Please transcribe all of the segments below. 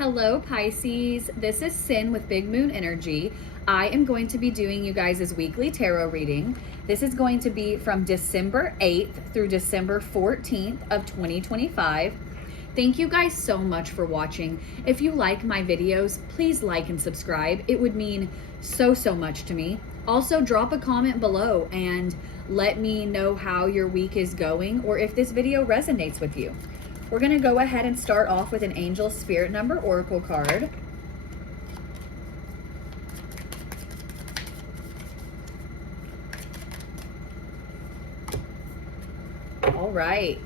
Hello Pisces, this is Sin with Big Moon Energy. I am going to be doing you guys' weekly tarot reading. This is going to be from December 8th through December 14th of 2025. Thank you guys so much for watching. If you like my videos, please like and subscribe. It would mean so much to me. Also, drop a comment below and let me know how your week is going or if this video resonates with you. We're going to go ahead and start off with an Angel Spirit Number Oracle card. All right,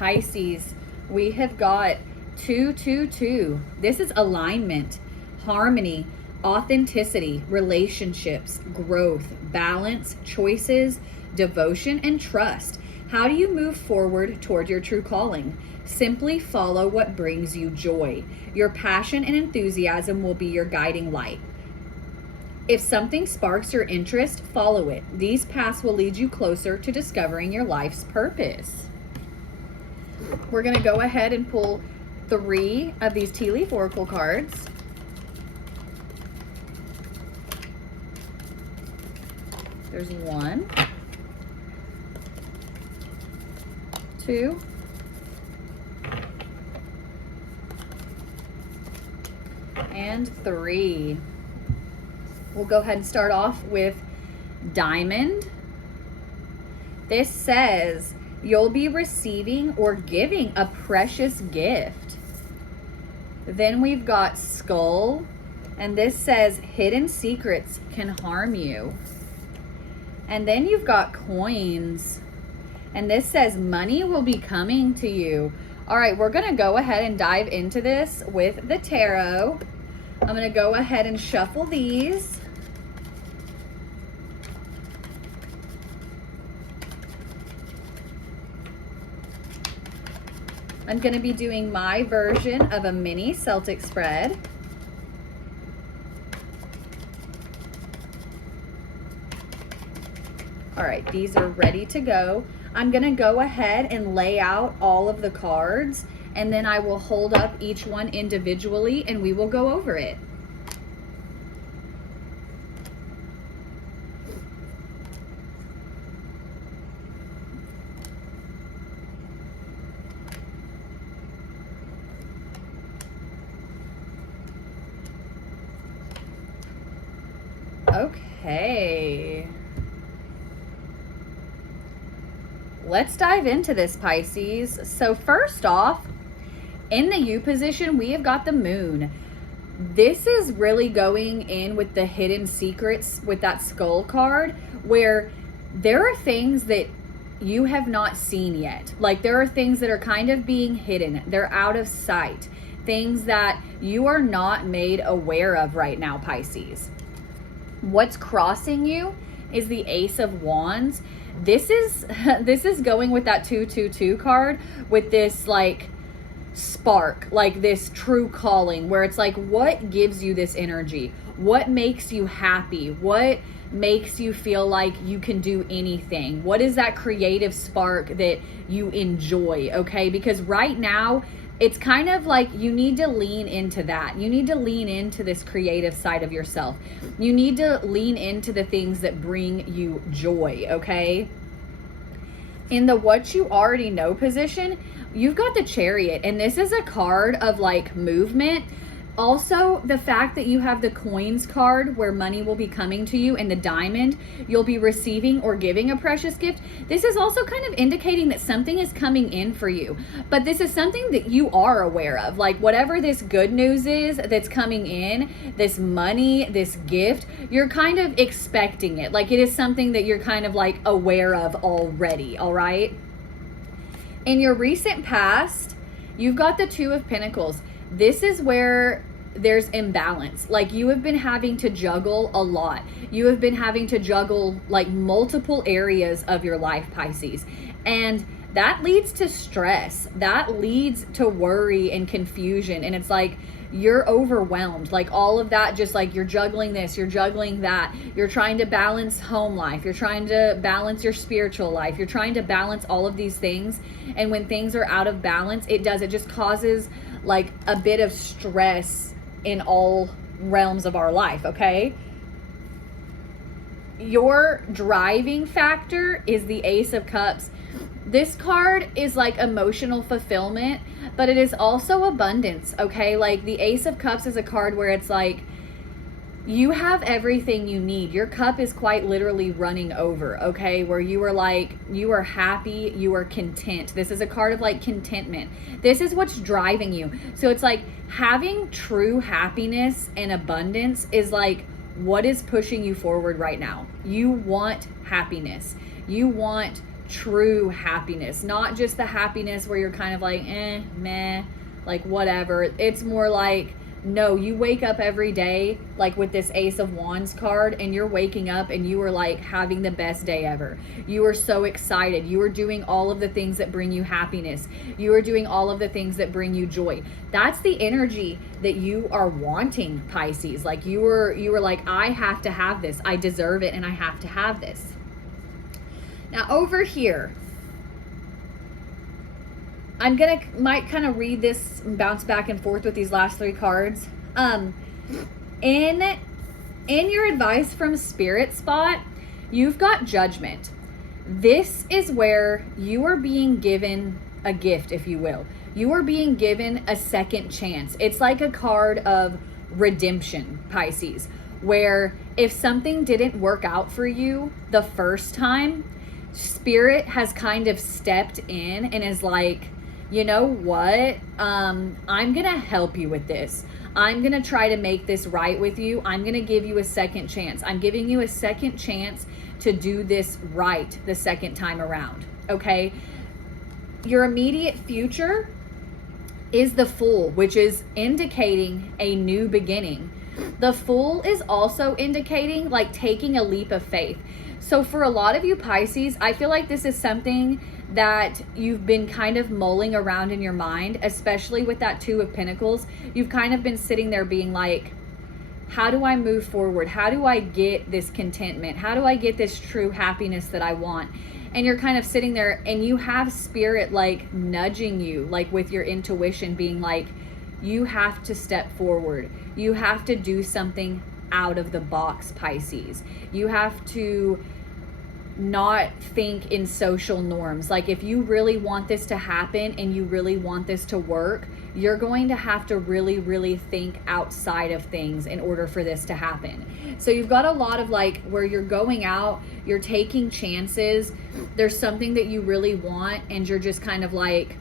Pisces, we have got 222. This is alignment, harmony, authenticity, relationships, growth, balance, choices, devotion, and trust. How do you move forward toward your true calling? Simply follow what brings you joy. Your passion and enthusiasm will be your guiding light. If something sparks your interest, follow it. These paths will lead you closer to discovering your life's purpose. We're going to go ahead and pull 3 of these tea leaf oracle cards. There's 1, 2, and 3. We'll go ahead and start off with Diamond. This says you'll be receiving or giving a precious gift. Then we've got Skull, and this says hidden secrets can harm you. And then you've got Coins, and this says money will be coming to you. All right, we're gonna go ahead and dive into this with the tarot. I'm gonna go ahead and shuffle these. I'm gonna be doing my version of a mini Celtic spread. All right, these are ready to go. I'm gonna go ahead and lay out all of the cards, and then I will hold up each one individually and we will go over it. Okay. Let's dive into this, Pisces. So first off, in the U position, we have got the Moon. This is really going in with the hidden secrets with that Skull card, where there are things that you have not seen yet. Like there are things that are kind of being hidden. They're out of sight. Things that you are not made aware of right now, Pisces. What's crossing you is the Ace of Wands. This is going with that 222 card with this like spark, like this true calling, where it's like, what gives you this energy? What makes you happy? What makes you feel like you can do anything? What is that creative spark that you enjoy? Okay, because right now it's kind of like you need to lean into that. You need to lean into this creative side of yourself. You need to lean into the things that bring you joy, okay? In the what you already know position, you've got the Chariot, and this is a card of like movement. Also, the fact that you have the Coins card where money will be coming to you, and the Diamond, you'll be receiving or giving a precious gift. This is also kind of indicating that something is coming in for you, but this is something that you are aware of. Like whatever this good news is that's coming in, this money, this gift, you're kind of expecting it. Like it is something that you're kind of like aware of already, all right? In your recent past, you've got the Two of Pentacles. This is where there's imbalance. Like you have been having to juggle a lot. You have been having to juggle like multiple areas of your life, Pisces. And that leads to stress. That leads to worry and confusion. And it's like you're overwhelmed. Like all of that, just like you're juggling this, you're juggling that. You're trying to balance home life. You're trying to balance your spiritual life. You're trying to balance all of these things. And when things are out of balance, it just causes like a bit of stress in all realms of our life, okay? Your driving factor is the Ace of Cups. This card is like emotional fulfillment, but it is also abundance, okay? Like the Ace of Cups is a card where it's like, you have everything you need. Your cup is quite literally running over, okay? Where you are like, you are happy, you are content. This is a card of like contentment. This is what's driving you. So it's like having true happiness and abundance is like what is pushing you forward right now. You want happiness. You want true happiness, not just the happiness where you're kind of like, meh, like whatever. It's more like, no, you wake up every day like with this Ace of Wands card, and you're waking up and you are like having the best day ever. You are so excited. You are doing all of the things that bring you happiness. You are doing all of the things that bring you joy. That's the energy that you are wanting, Pisces. Like you were like, I have to have this. I deserve it and I have to have this. Now over here, might kind of read this and bounce back and forth with these last three cards. In your advice from Spirit spot, you've got Judgment. This is where you are being given a gift, if you will. You are being given a second chance. It's like a card of redemption, Pisces, where if something didn't work out for you the first time, Spirit has kind of stepped in and is like, you know what? I'm going to help you with this. I'm going to try to make this right with you. I'm going to give you a second chance. I'm giving you a second chance to do this right the second time around. Okay? Your immediate future is the Fool, which is indicating a new beginning. The Fool is also indicating like taking a leap of faith. So for a lot of you Pisces, I feel like this is something that you've been kind of mulling around in your mind, especially with that Two of Pentacles. You've kind of been sitting there being like, how do I move forward? How do I get this contentment? How do I get this true happiness that I want? And you're kind of sitting there and you have Spirit like nudging you, like with your intuition being like, you have to step forward. You have to do something out of the box, Pisces. You have to not think in social norms. Like if you really want this to happen and you really want this to work, you're going to have to really, really think outside of things in order for this to happen. So you've got a lot of like where you're going out, you're taking chances, there's something that you really want and you're just kind of like,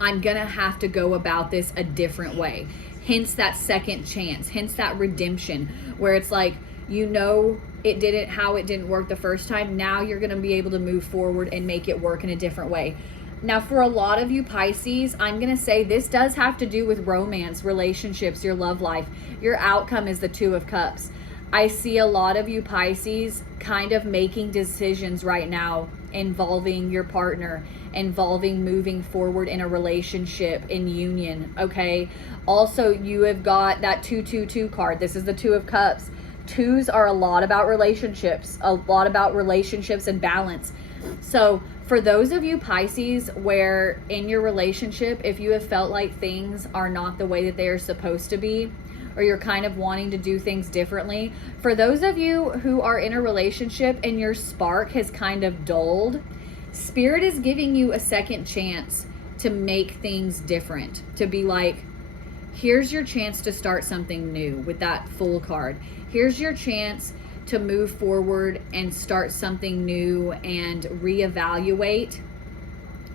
I'm gonna have to go about this a different way. Hence that second chance, hence that redemption, where it's like, you know, it didn't work the first time. Now you're going to be able to move forward and make it work in a different way. Now, for a lot of you Pisces, I'm going to say this does have to do with romance, relationships, your love life. Your outcome is the Two of Cups. I see a lot of you Pisces kind of making decisions right now involving your partner, involving moving forward in a relationship, in union, okay? Also, you have got that 222 card. This is the Two of Cups. Twos are a lot about relationships and balance. So for those of you Pisces where in your relationship, if you have felt like things are not the way that they are supposed to be, or you're kind of wanting to do things differently, for those of you who are in a relationship and your spark has kind of dulled, Spirit is giving you a second chance to make things different, to be like, here's your chance to start something new with that Fool card. Here's your chance to move forward and start something new and reevaluate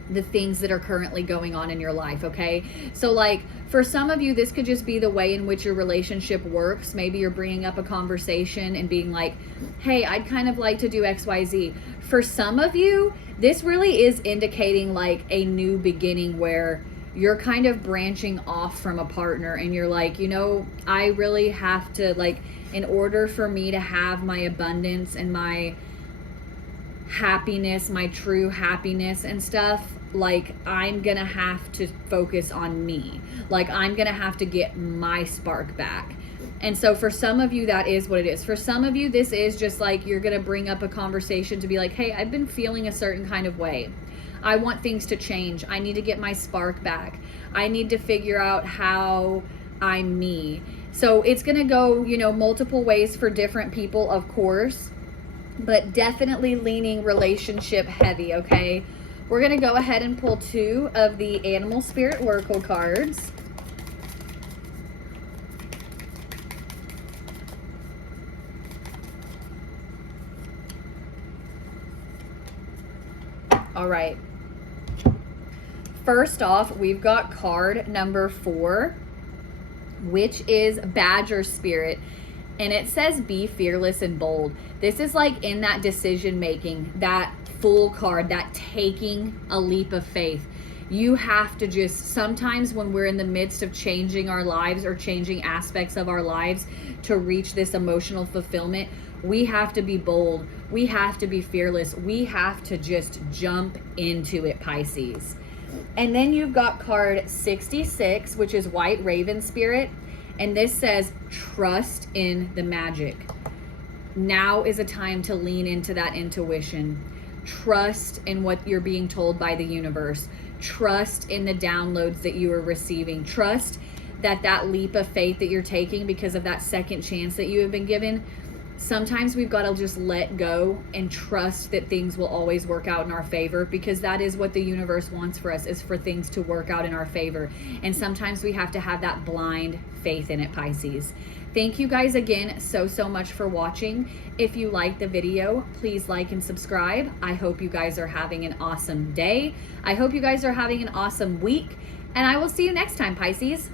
the things that are currently going on in your life, okay? So like for some of you, this could just be the way in which your relationship works. Maybe you're bringing up a conversation and being like, hey, I'd kind of like to do XYZ. For some of you, this really is indicating like a new beginning where you're kind of branching off from a partner and you're like, you know, I really have to like, in order for me to have my abundance and my happiness, my true happiness and stuff, like I'm gonna have to focus on me. Like I'm gonna have to get my spark back. And so for some of you, that is what it is. For some of you, this is just like you're gonna bring up a conversation to be like, hey, I've been feeling a certain kind of way. I want things to change. I need to get my spark back. I need to figure out how I'm me. So it's going to go, you know, multiple ways for different people, of course, but definitely leaning relationship heavy, okay? We're going to go ahead and pull 2 of the Animal Spirit Oracle cards. All right. First off, we've got card number 4, which is Badger Spirit. And it says be fearless and bold. This is like in that decision making, that full card, that taking a leap of faith. You have to just, sometimes when we're in the midst of changing our lives or changing aspects of our lives to reach this emotional fulfillment, we have to be bold. We have to be fearless. We have to just jump into it, Pisces. And then you've got card 66, which is White Raven Spirit. And this says, trust in the magic. Now is a time to lean into that intuition. Trust in what you're being told by the universe. Trust in the downloads that you are receiving. Trust that that leap of faith that you're taking because of that second chance that you have been given. Sometimes we've got to just let go and trust that things will always work out in our favor, because that is what the universe wants for us, is for things to work out in our favor. And sometimes we have to have that blind faith in it, Pisces. Thank you guys again so much for watching. If you liked the video, please like and subscribe. I hope you guys are having an awesome day. I hope you guys are having an awesome week, and I will see you next time, Pisces.